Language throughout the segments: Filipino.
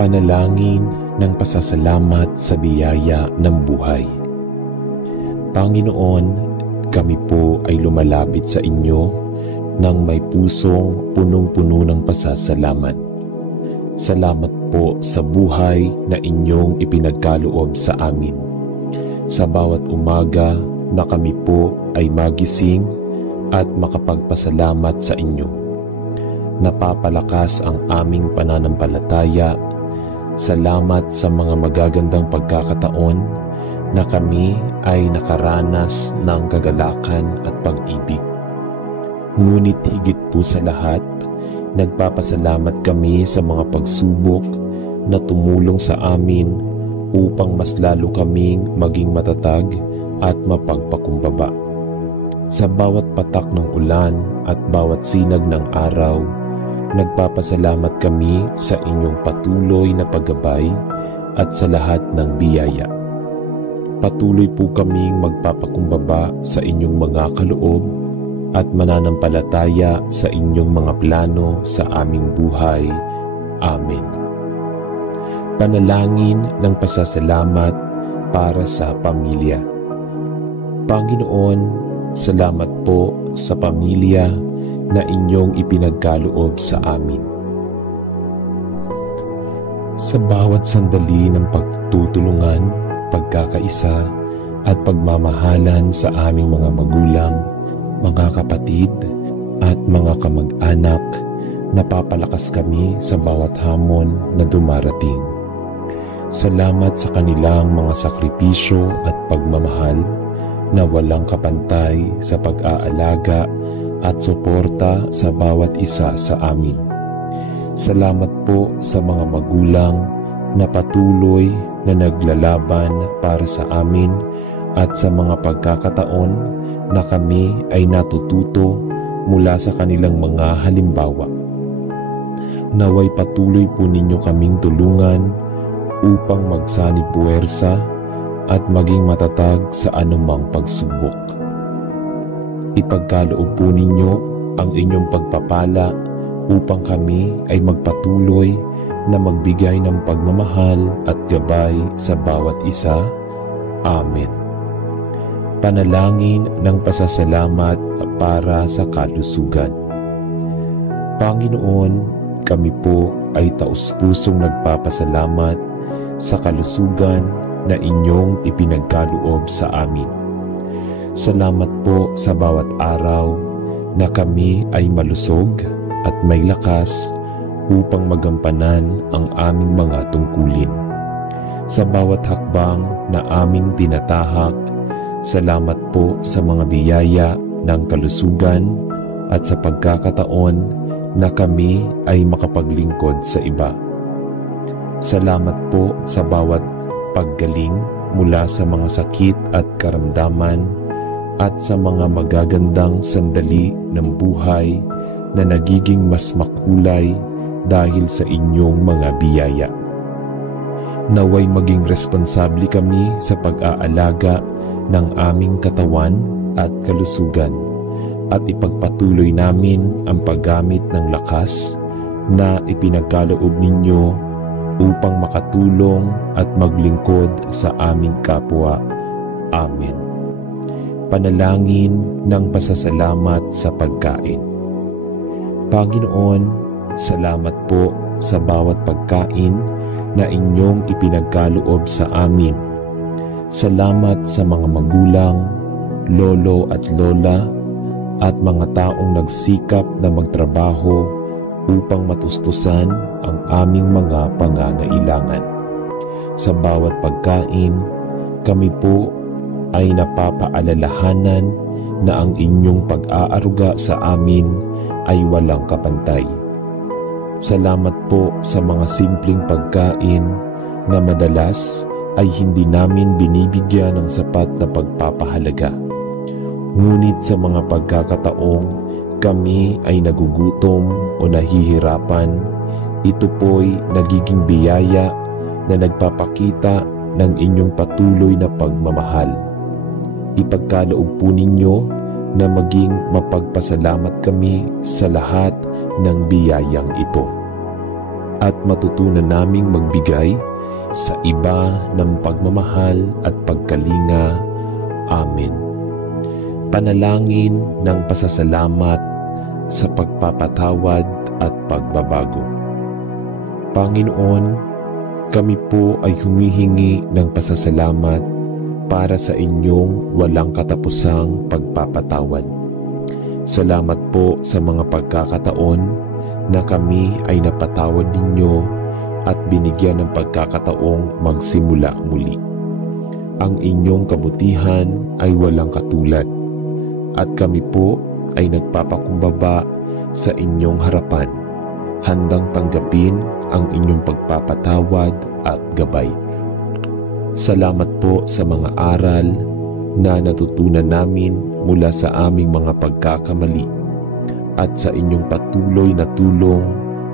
Panalangin ng pasasalamat sa biyaya ng buhay. Panginoon, kami po ay lumalapit sa inyo nang may pusong punong-puno ng pasasalamat. Salamat po sa buhay na inyong ipinagkaloob sa amin. Sa bawat umaga na kami po ay magising at makapagpasalamat sa inyo. Napapalakas ang aming pananampalataya. Salamat sa mga magagandang pagkakataon na kami ay nakaranas ng kagalakan at pag-ibig. Ngunit higit po sa lahat, nagpapasalamat kami sa mga pagsubok na tumulong sa amin upang mas lalo kaming maging matatag at mapagpakumbaba. Sa bawat patak ng ulan at bawat sinag ng araw, nagpapasalamat kami sa inyong patuloy na paggabay at sa lahat ng biyaya. Patuloy po kaming magpapakumbaba sa inyong mga kaloob at mananampalataya sa inyong mga plano sa aming buhay. Amen. Panalangin ng pasasalamat para sa pamilya. Panginoon, salamat po sa pamilya na inyong ipinagkaloob sa amin. Sa bawat sandali ng pagtutulungan, pagkakaisa at pagmamahalan sa aming mga magulang, mga kapatid at mga kamag-anak, napapalakas kami sa bawat hamon na dumarating. Salamat sa kanilang mga sakripisyo at pagmamahal na walang kapantay sa pag-aalaga at suporta sa bawat isa sa amin. Salamat po sa mga magulang na patuloy na naglalaban para sa amin at sa mga pagkakataon na kami ay natututo mula sa kanilang mga halimbawa. Naway patuloy po ninyo kaming tulungan upang magsanib puwersa at maging matatag sa anumang pagsubok. Ipagkaloob po ninyo ang inyong pagpapala upang kami ay magpatuloy na magbigay ng pagmamahal at gabay sa bawat isa. Amen. Panalangin ng pasasalamat para sa kalusugan. Panginoon, kami po ay taus-pusong nagpapasalamat sa kalusugan na inyong ipinagkaloob sa amin. Salamat po sa bawat araw na kami ay malusog at may lakas upang magampanan ang aming mga tungkulin. Sa bawat hakbang na aming tinatahak, salamat po sa mga biyaya ng kalusugan at sa pagkakataon na kami ay makapaglingkod sa iba. Salamat po sa bawat paggaling mula sa mga sakit at karamdaman at sa mga magagandang sandali ng buhay na nagiging mas makulay dahil sa inyong mga biyaya. Naway maging responsable kami sa pag-aalaga ng aming katawan at kalusugan at ipagpatuloy namin ang paggamit ng lakas na ipinagkaloob ninyo upang makatulong at maglingkod sa aming kapwa. Amen. Panalangin ng pasasalamat sa pagkain. Panginoon, salamat po sa bawat pagkain na inyong ipinagkaloob sa amin. Salamat sa mga magulang, lolo at lola at mga taong nagsikap na magtrabaho upang matustusan ang aming mga pangangailangan. Sa bawat pagkain, kami po ay napapaalalahanan na ang inyong pag-aaruga sa amin ay walang kapantay. Salamat po sa mga simpleng pagkain na madalas ay hindi namin binibigyan ng sapat na pagpapahalaga. Ngunit sa mga pagkakataong kami ay nagugutom o nahihirapan, ito po'y nagiging biyaya na nagpapakita ng inyong patuloy na pagmamahal. Ipagkaloob po ninyo na maging mapagpasalamat kami sa lahat ng biyayang ito. at matutunan naming magbigay sa iba ng pagmamahal at pagkalinga. Amen. Panalangin ng pasasalamat sa pagpapatawad at pagbabago. Panginoon, kami po ay humihingi ng pasasalamat para sa inyong walang katapusang pagpapatawad. Salamat po sa mga pagkakataon na kami ay napatawad ninyo at binigyan ng pagkakataong magsimula muli. Ang inyong kabutihan ay walang katulad at kami po ay nagpapakumbaba sa inyong harapan, handang tanggapin ang inyong pagpapatawad at gabay. Salamat po sa mga aral na natutunan namin mula sa aming mga pagkakamali at sa inyong patuloy na tulong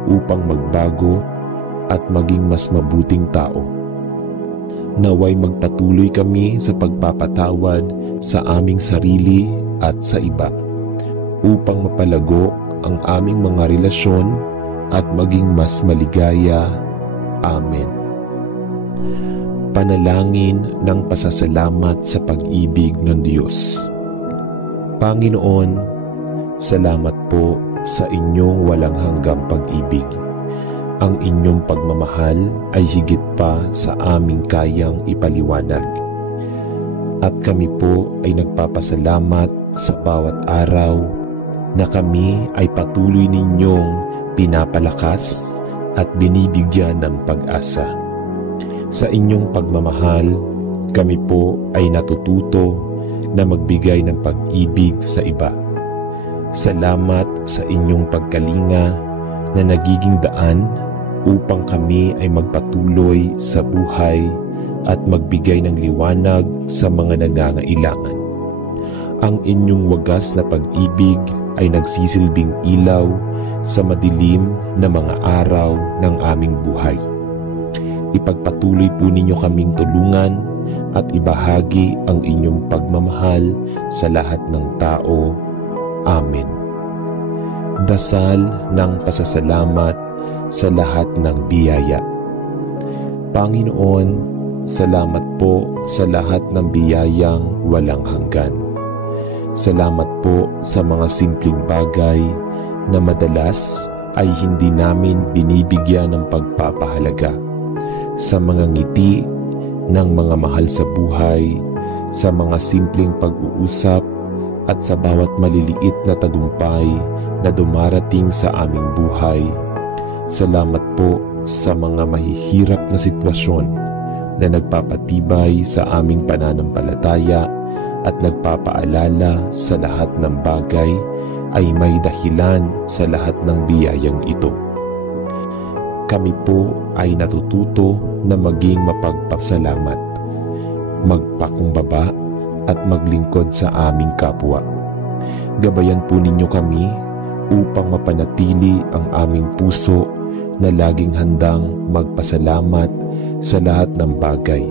upang magbago at maging mas mabuting tao. Naway magpatuloy kami sa pagpapatawad sa aming sarili at sa iba upang mapalago ang aming mga relasyon at maging mas maligaya. Amen. Panalangin ng pasasalamat sa pag-ibig ng Diyos. Panginoon, salamat po sa inyong walang hanggang pag-ibig. Ang inyong pagmamahal ay higit pa sa aming kayang ipaliwanag. At kami po ay nagpapasalamat sa bawat araw na kami ay patuloy ninyong pinapalakas at binibigyan ng pag-asa. Sa inyong pagmamahal, kami po ay natututo na magbigay ng pag-ibig sa iba. Salamat sa inyong pagkalinga na nagiging daan upang kami ay magpatuloy sa buhay at magbigay ng liwanag sa mga nangangailangan. Ang inyong wagas na pag-ibig ay nagsisilbing ilaw sa madilim na mga araw ng aming buhay. Ipagpatuloy po ninyo kaming tulungan at ibahagi ang inyong pagmamahal sa lahat ng tao. Amen. Dasal ng pasasalamat sa lahat ng biyaya. Panginoon, salamat po sa lahat ng biyayang walang hanggan. Salamat po sa mga simpleng bagay na madalas ay hindi namin binibigyan ng pagpapahalaga. Sa mga ngiti ng mga mahal sa buhay, sa mga simpleng pag-uusap at sa bawat maliliit na tagumpay na dumarating sa aming buhay. Salamat po sa mga mahihirap na sitwasyon na nagpapatibay sa aming pananampalataya at nagpapaalala sa lahat ng bagay ay may dahilan sa lahat ng biyayang ito. Kami po ay natututo na maging mapagpasalamat, magpakumbaba at maglingkod sa aming kapwa. Gabayan po ninyo kami upang mapanatili ang aming puso na laging handang magpasalamat sa lahat ng bagay,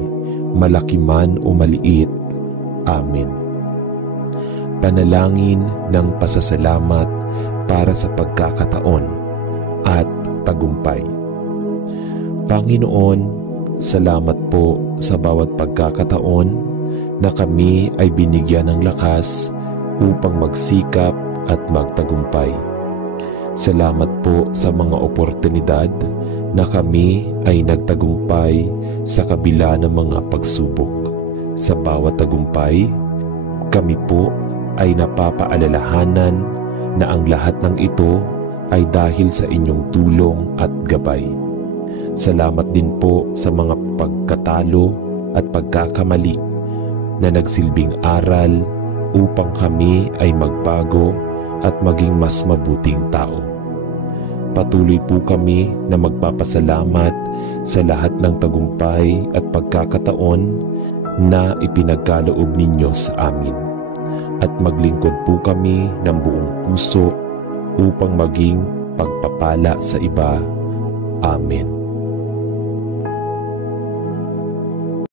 malaki man o maliit. Amen. Panalangin ng pasasalamat para sa pagkakataon at tagumpay. Panginoon, salamat po sa bawat pagkakataon na kami ay binigyan ng lakas upang magsikap at magtagumpay. Salamat po sa mga oportunidad na kami ay nagtagumpay sa kabila ng mga pagsubok. Sa bawat tagumpay, kami po ay napapaalalahanan na ang lahat ng ito ay dahil sa inyong tulong at gabay. Salamat din po sa mga pagkatalo at pagkakamali na nagsilbing aral upang kami ay magbago at maging mas mabuting tao. Patuloy po kami na magpapasalamat sa lahat ng tagumpay at pagkakataon na ipinagkaloob ninyo sa amin. At maglingkod po kami ng buong puso upang maging pagpapala sa iba. Amen.